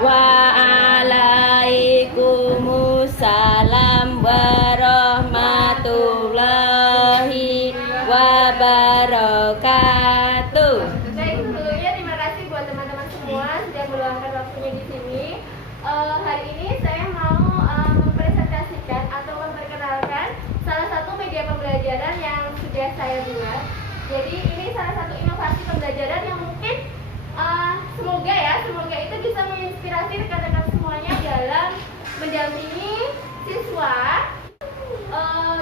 Waalaikumsalam warahmatullahi wabarakatuh. Baik, sebelumnya terima kasih buat teman-teman semua sudah meluangkan waktunya di sini. Hari ini saya mau mempresentasikan atau memperkenalkan salah satu media pembelajaran yang sudah saya buat. Jadi ini salah satu inovasi pembelajaran yang mungkin semoga itu bisa menginspirasi rekan-rekan semuanya dalam mendampingi siswa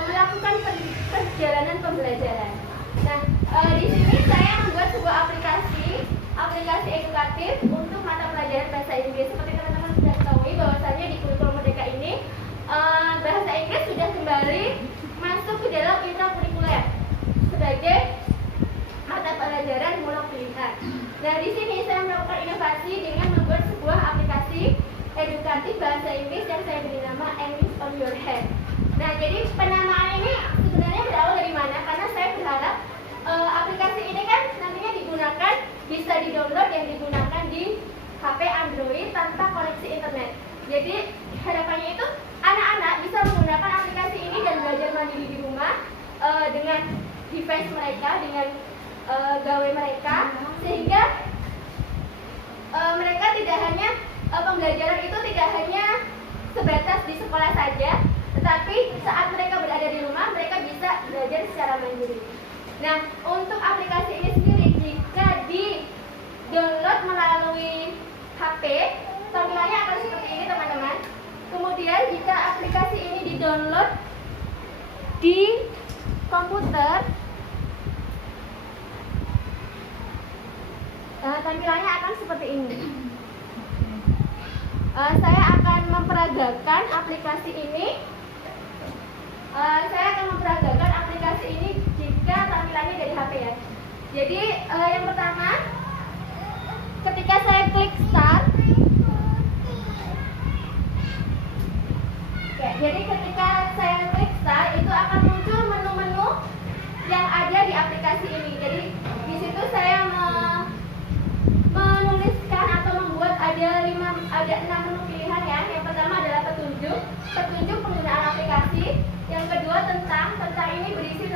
melakukan perjalanan pembelajaran. Nah, di sini saya membuat sebuah aplikasi edukatif untuk mata pelajaran bahasa Inggris. Seperti teman-teman sudah ketahui bahwasanya di kurikulum Merdeka ini bahasa Inggris sudah kembali masuk ke dalam intrakurikuler sebagai mata pelajaran mulai pilihan. Nah, di sini saya melakukan inovasi dengan membuat sebuah aplikasi edukatif bahasa Inggris yang saya beri nama English on Your Head. Nah, jadi penamaan ini sebenarnya berawal dari mana? Karena saya berharap aplikasi ini kan nantinya digunakan, bisa di-download dan digunakan di HP Android tanpa koneksi internet. Jadi harapannya itu anak-anak bisa menggunakan aplikasi ini dan belajar mandiri di rumah dengan device mereka, dengan gawe mereka, sehingga mereka tidak hanya pembelajaran itu tidak hanya sebatas di sekolah saja, tetapi saat mereka berada di rumah mereka bisa belajar secara mandiri. Nah, untuk aplikasi ini sendiri jika di-download melalui HP, tampilannya akan seperti ini teman-teman. Kemudian jika aplikasi ini di-download di komputer, tampilannya akan seperti ini. Saya akan memperagakan aplikasi ini. Jika tampilannya dari HP ya. Jadi yang pertama, ketika saya klik start, jadi ketika saya klik start itu akan muncul menu-menu yang ada di aplikasi ini. Jadi di situ saya menuliskan atau membuat ada 6 menu pilihan ya. Yang pertama adalah petunjuk penggunaan aplikasi. Yang kedua tentang ini berisi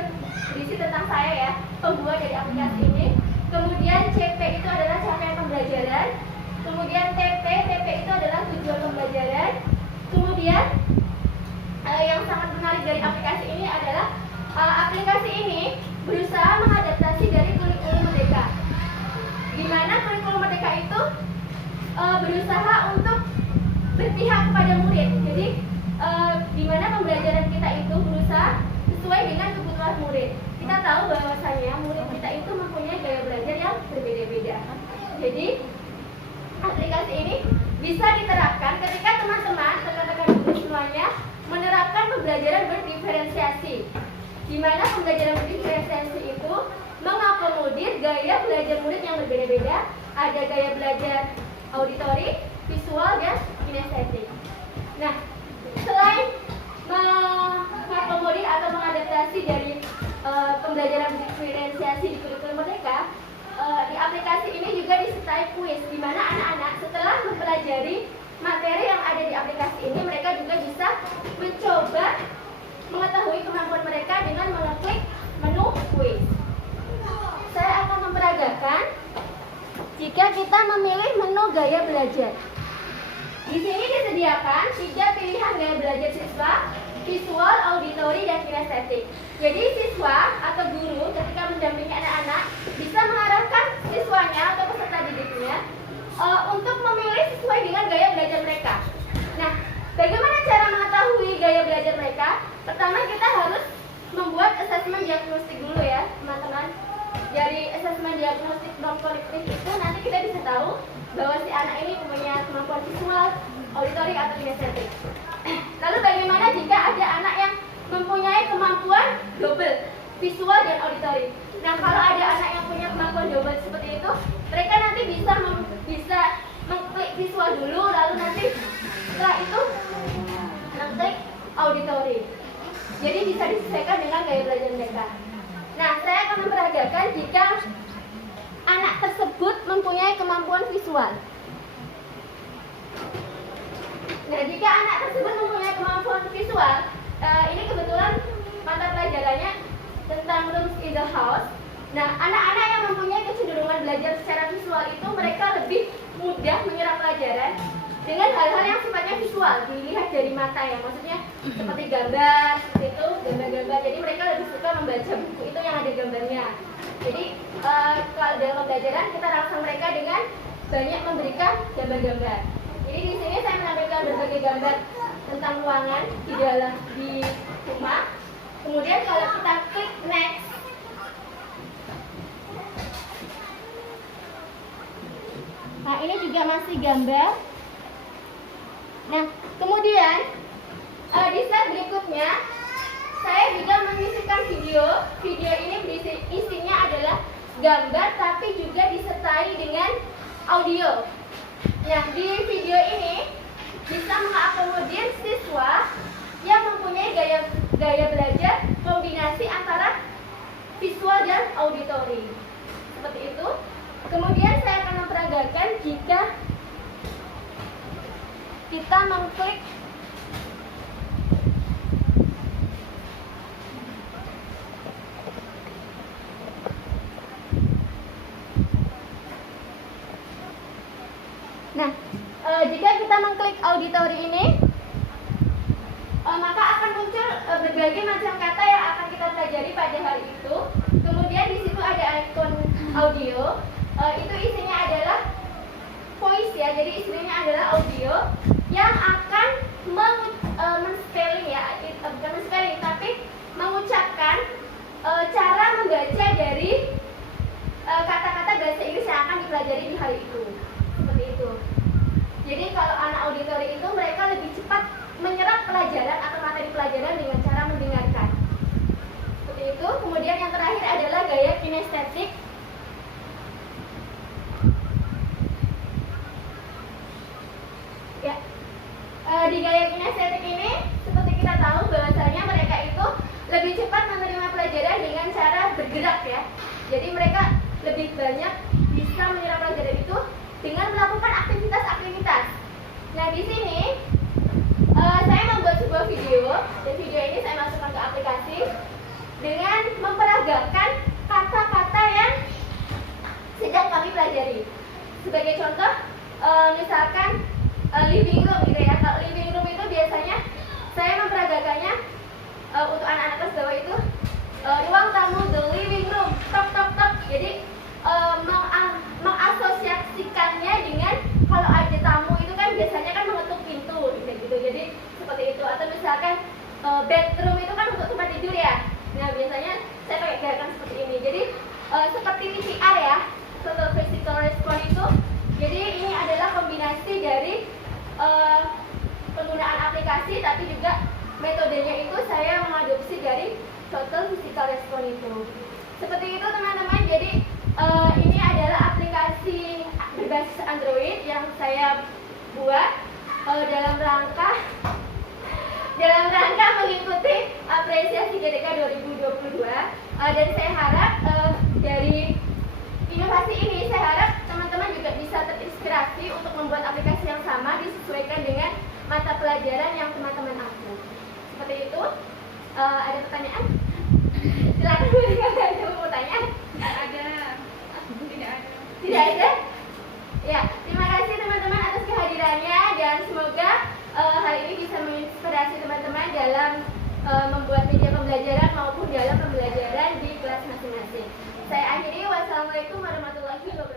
tentang saya ya, pembuat dari aplikasi ini. Kemudian CP itu adalah capaian pembelajaran. Kemudian TP itu adalah tujuan pembelajaran. Kemudian yang sangat menarik dari aplikasi ini adalah aplikasi ini berusaha mengadaptasi dari kurikulum Merdeka. Di mana kurikulum Merdeka itu berusaha untuk berpihak kepada murid. Jadi di mana pembelajaran kita itu berusaha sesuai dengan kebutuhan murid. Kita tahu bahwasanya murid kita itu mempunyai gaya belajar yang berbeda-beda. Jadi aplikasi ini bisa diterapkan ketika teman-teman rekan-rekan guru semuanya menerapkan pembelajaran berdiferensiasi. Di mana pembelajaran berdiferensiasi itu mengakomodir gaya belajar murid yang berbeda-beda. Ada gaya belajar auditori, visual, dan kinestetik. Nah, selain mengakomodir atau mengadaptasi dari pembelajaran diferensiasi di kurikulum Merdeka, di aplikasi ini juga disertai kuis, di mana anak-anak setelah mempelajari materi yang ada di aplikasi ini, mereka juga bisa mencoba mengetahui kemampuan mereka dengan mengeklik menu kuis. Saya akan memperagakan jika kita memilih menu gaya belajar. Di sini disediakan 3 pilihan gaya belajar siswa, visual, auditori, dan kinestetik. Jadi siswa atau guru ketika mendampingi anak-anak bisa mengarahkan siswanya atau peserta didiknya untuk memilih sesuai dengan gaya belajar mereka. Nah, bagaimana cara mengetahui gaya belajar mereka? Pertama, kita harus membuat asesmen diagnostik dulu ya, teman-teman. Dari asesmen diagnostik non-kognitif itu nanti kita bisa tahu bahwa si anak ini mempunyai kemampuan visual, auditori, atau kinestetik. Lalu bagaimana jika ada anak yang mempunyai kemampuan double, visual dan auditori? Nah, kalau ada anak yang punya kemampuan double seperti itu, mereka nanti bisa mengklik visual dulu, lalu nanti setelah itu mengklik auditori. Jadi bisa disesuaikan dengan gaya belajar mereka. Nah, saya akan memperagakan jika anak tersebut mempunyai kemampuan visual. Nah, jika anak tersebut mempunyai kemampuan visual, ini kebetulan mata pelajarannya tentang rooms in the house. Nah, anak-anak yang mempunyai kecenderungan belajar secara visual itu mereka lebih mudah menyerap pelajaran dengan hal-hal yang sifatnya visual, dilihat dari mata ya, maksudnya seperti gambar, seperti itu, gambar-gambar. Jadi mereka lebih suka membaca buku itu yang ada gambarnya. Jadi kalau dalam pembelajaran kita rangsang mereka dengan banyak memberikan gambar-gambar. Jadi di sini saya menampilkan berbagai gambar tentang ruangan di rumah. Kemudian kalau kita klik next, nah ini juga masih gambar. Nah kemudian di slide berikutnya saya juga menyisipkan video. Video ini isinya adalah gambar tapi juga disertai dengan audio. Nah di video ini bisa mengakomodir siswa yang mempunyai gaya belajar kombinasi antara visual dan auditori. Seperti itu. Kemudian saya akan memperagakan jika kita mengklik jika kita mengklik auditori ini, maka akan muncul berbagai macam kata yang akan kita pelajari pada hari itu. Kemudian di situ ada ikon audio, itu isinya adalah voice ya, jadi isinya adalah audio yang akan men-spelling ya, bukan men-spelling tapi mengucapkan cara membaca dari kata-kata bahasa Inggris yang akan dipelajari di hari itu. Seperti itu. Jadi kalau anak auditori itu mereka lebih cepat menyerap pelajaran atau materi pelajaran dengan cara mendengarkan. Seperti itu. Kemudian yang terakhir adalah gaya kinestetik. Ya. Di gaya kinestetik ini seperti kita tahu bahwasanya mereka itu lebih cepat menerima pelajaran dengan cara bergerak ya. Jadi mereka lebih banyak bisa menyerap pelajaran itu dengan melakukan aktivitas-aktivitas. Nah di sini saya membuat sebuah video dan video ini saya masukkan ke aplikasi dengan memperagakan kata-kata yang sedang kami pelajari. Sebagai contoh, misalkan living room gitu ya. Kalau living room itu biasanya saya memperagakannya untuk anak-anak kelas bawah itu ruang tamu the living room, tok tok tok. Jadi mengasosiasikannya dengan kalau ada tamu itu kan biasanya kan mengetuk pintu gitu. Jadi seperti itu. Atau misalkan bedroom itu kan untuk tempat tidur ya. Nah biasanya saya pakai gerakan seperti ini. Jadi seperti VCR ya, total physical response itu. Jadi ini adalah kombinasi dari penggunaan aplikasi tapi juga metodenya itu saya mengadopsi dari total physical response itu. Seperti itu teman-teman. Jadi ini adalah aplikasi berbasis Android yang saya buat dalam rangka mengikuti apresiasi GTK 2022 dan saya harap dari inovasi ini saya harap teman-teman juga bisa terinspirasi untuk membuat aplikasi yang sama disesuaikan dengan mata pelajaran yang teman-teman ampu. Seperti itu. Ada pertanyaan? Silakan berikan mau tanya. Tidak ada? Ya, terima kasih teman-teman atas kehadirannya dan semoga hari ini bisa menginspirasi teman-teman dalam membuat media pembelajaran maupun dalam pembelajaran di kelas masing-masing. Saya akhiri, wassalamualaikum warahmatullahi wabarakatuh.